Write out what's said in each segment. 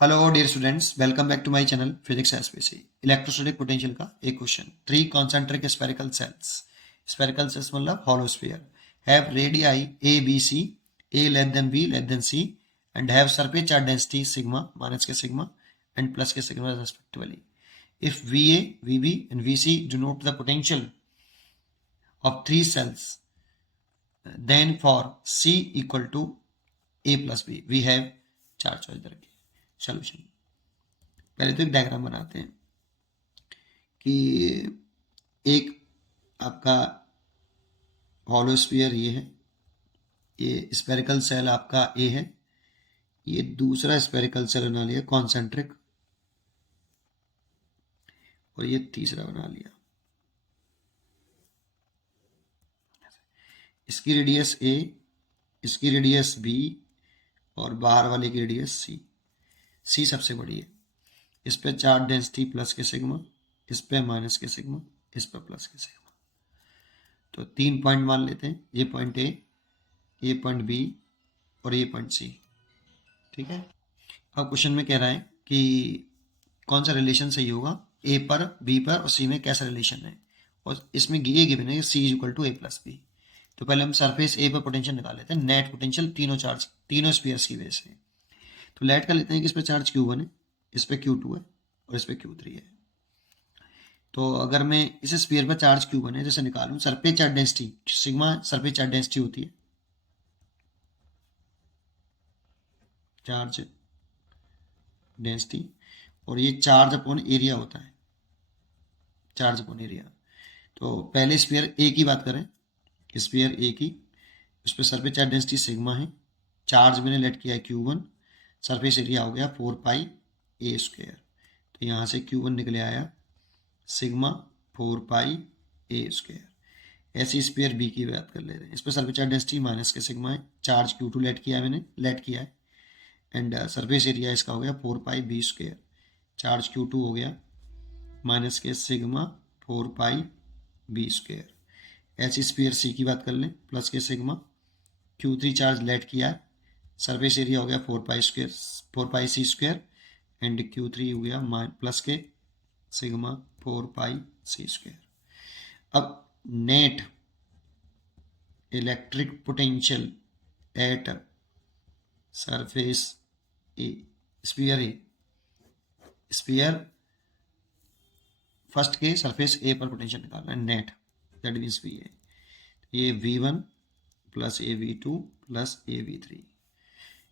Hello dear students, welcome back to my channel physics SPC. Electrostatic potential का एक question. Three concentric spherical shells मतलब hollow sphere have radii A B C, A less than B less than C, and have surface charge density sigma minus K sigma and plus K sigma respectively. If VA, VB and VC denote the potential of three cells, then for C equal to A plus B we have चार choice दे रखी है। Solution पहले तो एक diagram बनाते हैं कि एक आपका हॉलो स्फीयर ये है, ये स्फेरिकल सेल आपका ए है, ये दूसरा स्फेरिकल सेल बना लिया कॉन्सेंट्रिक, और ये तीसरा बना लिया। इसकी रेडियस ए, इसकी रेडियस बी और बाहर वाले की रेडियस सी। सी सबसे बड़ी है। इस पे charge density plus K sigma, इस पे माइनस के सिग्मा, इस पे प्लस के सिग्मा। तो तीन पॉइंट मान लेते हैं, ये पॉइंट ए, ये पॉइंट बी और ये पॉइंट सी। ठीक है। अब क्वेश्चन में कह रहा है कि कौन सा रिलेशन सही होगा, ए पर, बी पर और सी में कैसा रिलेशन है, और इसमें ये गिवन है C is equal to A plus B. तो पहले हम सरफेस ए पर पोटेंशियल निकाल लेते हैं, नेट पोटेंशियल तीनों स्फीयर्स की वजह से। तो लेट कर लेते हैं कि इस पर चार्ज Q1 है, इस पर Q2 है और इस पर Q3 है। तो अगर मैं इस स्फीयर पर चार्ज Q1 है जैसे निकालूं, surface charge density sigma surface charge density होती है, चार्ज डेंसिटी, और ये चार्ज अपॉन एरिया होता है, चार्ज अपॉन एरिया। तो पहले स्फीयर ए की बात करें, स्फीयर ए की, उस पर सरफेस चार्ज डेंसिटी सिग्मा है, चार्ज मैंने लेट किया है Q1, सरफेस एरिया हो गया 4πa²। तो यहाँ से Q1 निकले आया सिग्मा 4πa²। ऐसी स्फीयर बी की बात कर ले रहे हैं, इस पर surface charge density minus K sigma है, चार्ज Q2 लेट किया है, मैंने लेट किया है, एंड सरफेस एरिया इसका हो गया 4πb²। चार्ज Q2 हो गया माइनस के सिग्मा 4πb²। ऐसी स्फीयर सी की बात कर लें, plus K sigma, Q3 charge late किया है, सरफेस एरिया हो गया 4πc², एंड Q3 हो गया प्लस के सिग्मा 4πc²। अब net electric potential at surface A, sphere first के सरफेस ए पर पोटेंशियल निकालना है, net, that means V A. ये V1 प्लस ए V2 प्लस ए V3।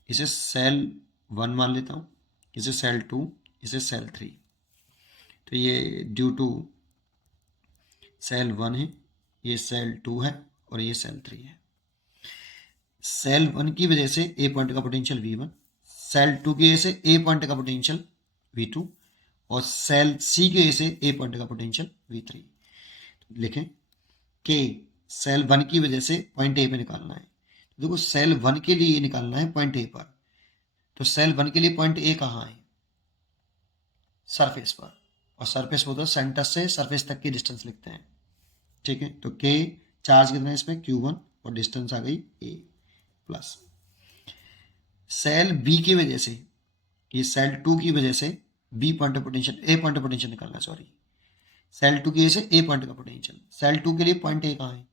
इसे सेल 1 मान लेता हूँ, इसे सेल 2, इसे सेल 3। तो ये ड्यू टू सेल 1 है, ये सेल 2 है और ये सेल 3 है। सेल 1 की वजह से ए पॉइंट का पोटेंशियल V1, सेल 2 की वजह से ए पॉइंट का पोटेंशियल V2 और सेल सी की वजह से ए पॉइंट का पोटेंशियल V3। लिखें कि सेल 1 की वजह से पॉइंट ए पे निकालना है। तो देखो सेल 1 के लिए निकालना है पॉइंट ए पर, तो सेल 1 के लिए पॉइंट ए कहाँ है, सरफेस पर, और सरफेस को तो सेंटर से सरफेस तक की डिस्टेंस लिखते हैं। ठीक है। तो के चार्ज कितना है इसमें Q1 और डिस्टेंस आ गई ए प्लस। सेल बी की वजह से, ये सेल 2 की वजह से बी पॉइंट पोटेंशियल, ए पॉइंट पोटेंशियल निकालना, सॉरी, सेल 2 की वजह से ए पॉइंट का पोटेंशियल। सेल 2 के लिए पॉइंट ए कहाँ है,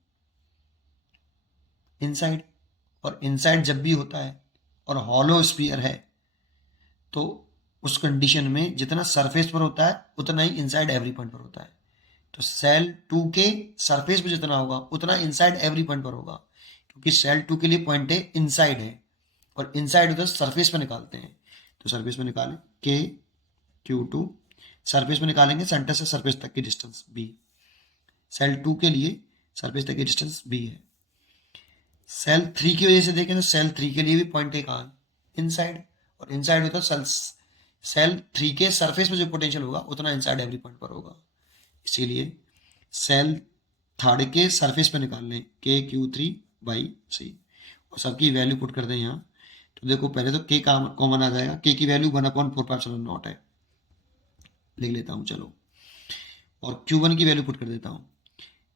इनसाइड, और इनसाइड जब भी होता है और हॉलो स्फीयर है तो उस कंडीशन में जितना सरफेस पर होता है उतना ही इनसाइड एवरी पॉइंट पर होता है। तो सेल 2 के सरफेस पर जितना होगा उतना इनसाइड एवरी पॉइंट पर होगा, क्योंकि सेल 2 के लिए पॉइंट ए इनसाइड है और इनसाइड उधर सरफेस पर निकालते हैं। तो सरफेस में निकालें के Q2, सरफेस में निकालेंगे सेंटर से सरफेस तक की डिस्टेंस बी। सेल 2 के लिए सरफेस तक की डिस्टेंस बी है। सेल 3 की वजह से देखें तो सेल 3 के लिए भी पॉइंट ए कहाँ है, इनसाइड, और इनसाइड होता है सेल 3 के सरफेस में जो पोटेंशियल होगा उतना इनसाइड एवरी पॉइंट पर होगा। इसीलिए सेल 3 के सरफेस पे निकाल लें के Q3/C और सबकी वैल्यू पुट कर दें यहाँ। तो देखो पहले तो के कॉमन आ जाएगा, के की वैल्यू 1/4πε0 है, लिख लेता हूँ चलो, और Q1 की वैल्यू पुट कर देता हूँ।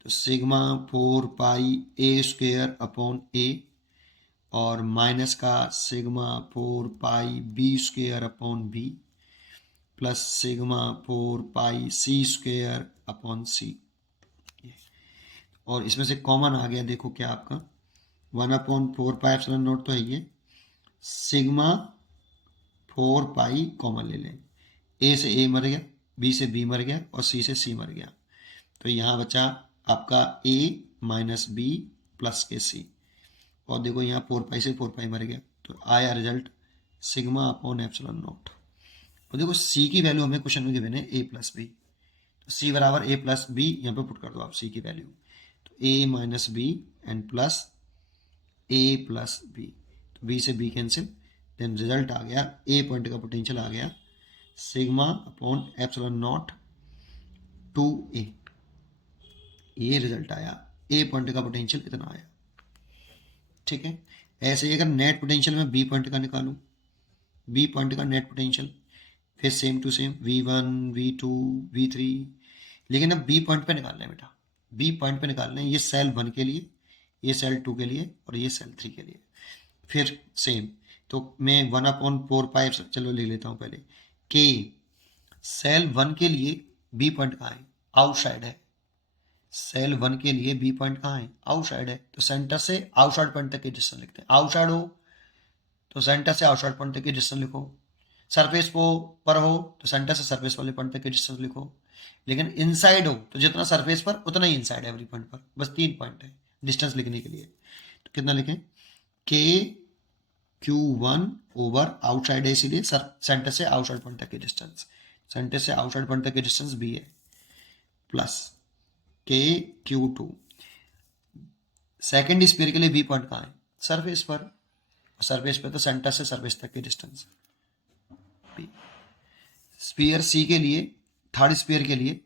तो सिग्मा 4πa² अपॉन ए, और माइनस का sigma 4 pi B square upon B plus sigma 4 pi C square upon C. और इसमें से कॉमन आ गया, देखो क्या आपका 1/4 पाई एप्सिलॉन नॉट तो है ये, सिग्मा 4 पाई कॉमन ले लें, ए से ए मर गया, बी से बी मर गया और सी से सी मर गया, तो यहाँ बचा आपका ए माइनस बी प्लस के सी। और देखो यहाँ 4 पाई से 4 पाई मर गया, तो आया result sigma upon epsilon not. और देखो सी की वैल्यू हमें क्वेश्चन में गिवन है ए प्लस बी, तो सी बराबर ए प्लस बी यहाँ पे पुट कर दो आप सी की वैल्यू, तो A minus B and plus A plus B, तो बी से बी कैंसिल, देन रिजल्ट आ गया ए पॉइंट का पोटेंशियल आ गया sigma upon epsilon not 2a। ये रिजल्ट आया, ए पॉइंट का पोटेंशियल इतना आया। ठीक है, ऐसे ही अगर नेट पोटेंशियल में बी पॉइंट का निकालूं, बी पॉइंट का नेट पोटेंशियल फिर same to same v1 v2 v3, लेकिन अब बी पॉइंट पे निकालना है बेटा, बी पॉइंट पे निकालना है, ये सेल 1 के लिए, ये सेल 2 के लिए और ये सेल 3 के लिए। फिर सेम, तो मैं 1/4 पाई, चलो लिख लेता हूँ पहले, के सेल 1 के लिए बी पॉइंट कहाँ है, आउटसाइड है, सेल 1 के लिए बी पॉइंट कहाँ है, आउटसाइड है, तो सेंटर से आउटसाइड पॉइंट तक की डिस्टेंस लिखते हैं, आउटसाइड हो तो सेंटर से आउटसाइड पॉइंट तक की डिस्टेंस लिखो, सरफेस पर हो तो सेंटर से सरफेस वाले पॉइंट तक की डिस्टेंस लिखो, लेकिन इनसाइड हो तो जितना सरफेस पर उतना ही इनसाइड एवरी पॉइंट पर, बस 3 पॉइंट है डिस्टेंस लिखने के लिए। तो कितना लिखें, के Q1 ओवर आउटसाइड है इसीलिए सेंटर से आउटसाइड पॉइंट तक की डिस्टेंस, सेंटर से आउटसाइड पॉइंट तक की डिस्टेंस बी है, प्लस के Q2 सेकेंड स्फीयर के लिए बी पॉइंट कहाँ है, सरफेस पर, सरफेस पे तो सेंटर से सरफेस तक की डिस्टेंस बी। स्फीयर सी के लिए, थर्ड स्फीयर के लिए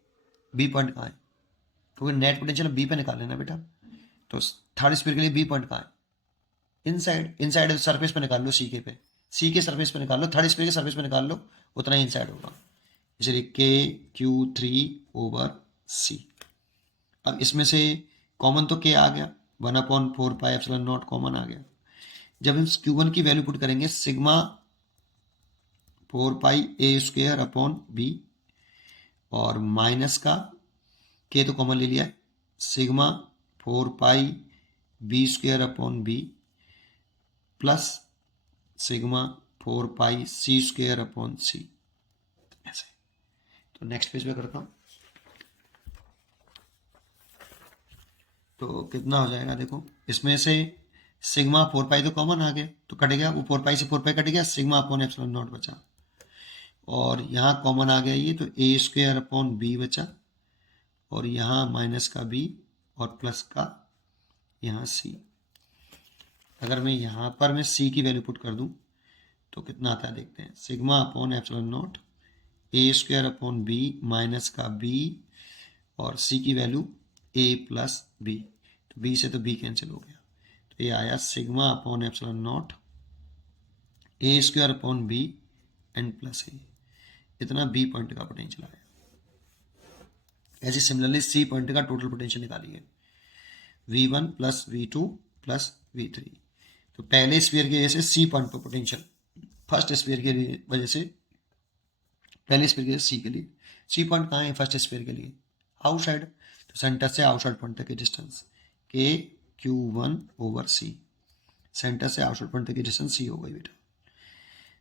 बी पॉइंट कहाँ है, क्योंकि नेट पोटेंशियल बी पे निकाल लेना बेटा, तो थर्ड स्फीयर के लिए बी पॉइंट कहाँ है, इनसाइड, इनसाइड सरफेस पे निकाल लो, सी के पे, सी के सरफेस पे निकाल लो, थर्ड स्फीयर के सरफेस पे निकाल लो, उतना ही इनसाइड होगा, इसलिए के Q3 ओवर सी। अब इसमें से कॉमन तो के आ गया, 1/4 पाई एप्सिलॉन नॉट कॉमन आ गया। जब हम Q1 की वैल्यू पुट करेंगे sigma 4 pi A square upon B, और माइनस का के तो कॉमन ले लिया है, sigma 4 pi B square upon B plus sigma 4 pi C square upon C, ऐसे। तो नेक्स्ट पेज पे करता हूँ, तो कितना हो जाएगा, देखो इसमें से सिग्मा 4 पाई तो कॉमन आ गया, तो कट गया, वो 4 पाई से 4 पाई कट गया, सिग्मा अपॉन एप्सिलॉन नॉट बचा, और यहाँ कॉमन आ गया ये, तो ए स्क्वेयर अपॉन बी बचा, और यहाँ माइनस का बी और प्लस का यहाँ सी। अगर मैं यहाँ पर मैं सी की वैल्यू पुट कर दूँ तो कितना आता है देखते हैं, sigma upon epsilon naught A square upon B minus का बी और सी की वैल्यू ए प्लस बी, तो बी से तो बी कैंसिल हो गया, तो ये आया sigma upon epsilon naught A square upon B and plus A, इतना बी पॉइंट का पोटेंशियल आया। ऐसे सिमिलरली सी पॉइंट का टोटल पोटेंशियल निकालिए, V1 plus V2 plus V3, तो पहले स्फीयर की वजह से सी पॉइंट पर पोटेंशियल, फर्स्ट स्फीयर की वजह से, पहले स्फीयर के सी के लिए, सी पॉइंट कहाँ है फर्स्ट स्फीयर के लिए, आउटसाइड, तो सेंटर से आउटसाइड पॉइंट तक की डिस्टेंस के Q1 ओवर सी, सेंटर से आउटसाइड पॉइंट तक की डिस्टेंस सी हो गई बेटा।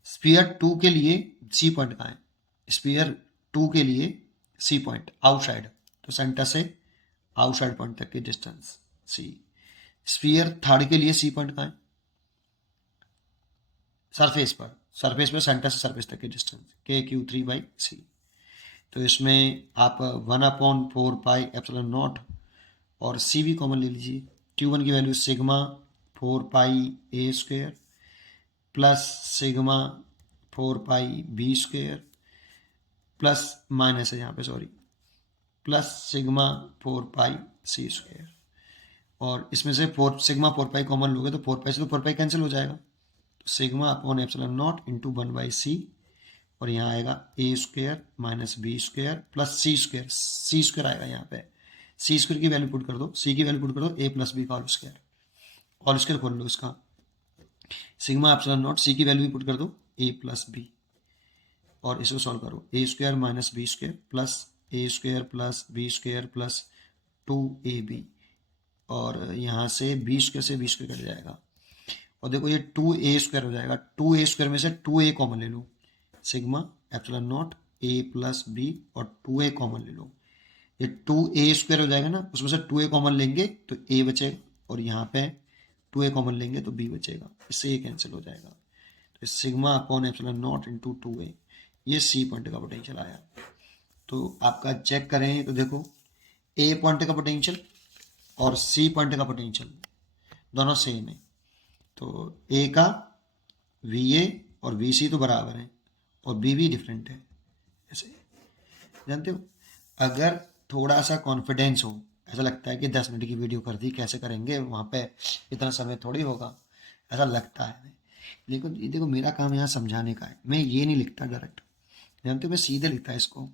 स्फीयर 2 के लिए सी पॉइंट कहाँ है, स्फीयर 2 के लिए सी पॉइंट आउटसाइड, तो सेंटर से आउटसाइड पॉइंट तक की डिस्टेंस सी। स्फीयर थर्ड के लिए सी पॉइंट कहाँ है, सरफेस पर, सरफेस पर सेंटर से सरफेस तक की डिस्टेंस के Q3 बाई सी, तो इसमें आप 1/4 पाई एप्सिलॉन नॉट और सी भी कॉमन ले लीजिए, Q1 की value sigma 4 pi A square plus sigma 4 pi B square plus minus है यहाँ पे sorry, plus sigma 4 pi C square, और इसमें से सिग्मा 4 पाई कॉमन लोगे तो 4 पाई से तो 4 पाई कैंसिल हो जाएगा, तो sigma upon epsilon naught into 1/c, और यहाँ आएगा A square minus B square plus C square, C square आएगा यहाँ पे, सी स्क्वेयर की वैल्यू पुट कर दो, सी की वैल्यू पुट कर दो, ए प्लस बी का होल स्क्वायर खोल लो इसका, सिग्मा एप्सिलॉन नॉट, सी की वैल्यू भी पुट कर दो ए प्लस बी, और इसको सॉल्व करो, A square minus B square plus A square plus B square plus 2ab, और यहाँ से बी स्क्वायर से बी स्क्वायर कट जाएगा, और देखो ये 2a स्क्वायर हो जाएगा, 2a स्क्वायर में से 2a कॉमन ले लो, sigma epsilon naught a plus B और 2a कॉमन ले लो, ये 2a स्क्वायर हो जाएगा ना, उसमें से 2a कॉमन लेंगे तो a बचेगा, और यहाँ पे 2a कॉमन लेंगे तो b बचेगा, इससे ये कैंसिल हो जाएगा, तो sigma upon epsilon naught into 2a, ये c पॉइंट का पोटेंशियल आया। तो आपका चेक करें तो देखो a पॉइंट का पोटेंशियल और c पॉइंट का पोटेंशियल दोनों सेम है, तो a का va और vc तो बराबर है और b भी डिफरेंट है, ऐसे जानते हो। अगर थोड़ा सा कॉन्फिडेंस हो, ऐसा लगता है कि 10 मिनट की वीडियो कर दी, कैसे करेंगे, वहाँ पे इतना समय थोड़ी होगा, ऐसा लगता है, लेकिन ये देखो मेरा काम यहाँ समझाने का है, मैं ये नहीं लिखता डायरेक्ट, जानते हो मैं सीधे लिखता है इसको,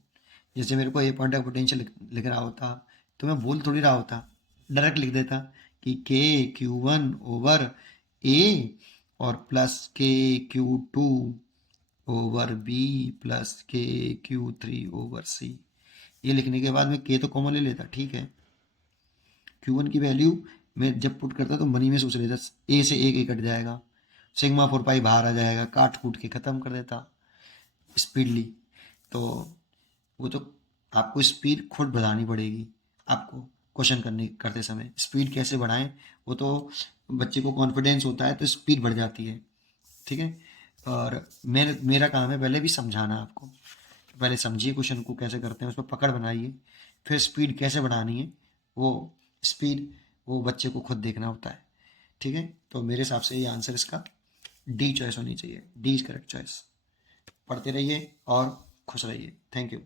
जैसे मेरे को ए पॉइंट का पोटेंशियल लिख रहा होता तो मैं बोल थोड़ी रहा होता, डायरेक्ट लिख देता कि के Q1 ओवर ए और प्लस के Q2 ओवर बी प्लस के Q3 ओवर सी, ये लिखने के बाद मैं के तो कॉमन ले लेता, ठीक है, Q1 की वैल्यू मैं जब पुट करता तो मनी में सोच लेता, ए से एक कट जाएगा, सिग्मा 4 पाई बाहर आ जाएगा, काट कूट के ख़त्म कर देता स्पीडली। तो वो तो आपको स्पीड खुद बढ़ानी पड़ेगी, आपको क्वेश्चन करते समय स्पीड कैसे बढ़ाएं, वो तो बच्चे को कॉन्फिडेंस होता है तो स्पीड बढ़ जाती है, ठीक है। और मेरा काम है पहले भी समझाना आपको, पहले समझिए क्वेश्चन को कैसे करते हैं, उस पर पकड़ बनाइए, फिर स्पीड कैसे बढ़ानी है वो स्पीड वो बच्चे को खुद देखना होता है, ठीक है। तो मेरे हिसाब से ये आंसर इसका डी चॉइस होनी चाहिए, डी इज करेक्ट चॉइस। पढ़ते रहिए और खुश रहिए, थैंक यू।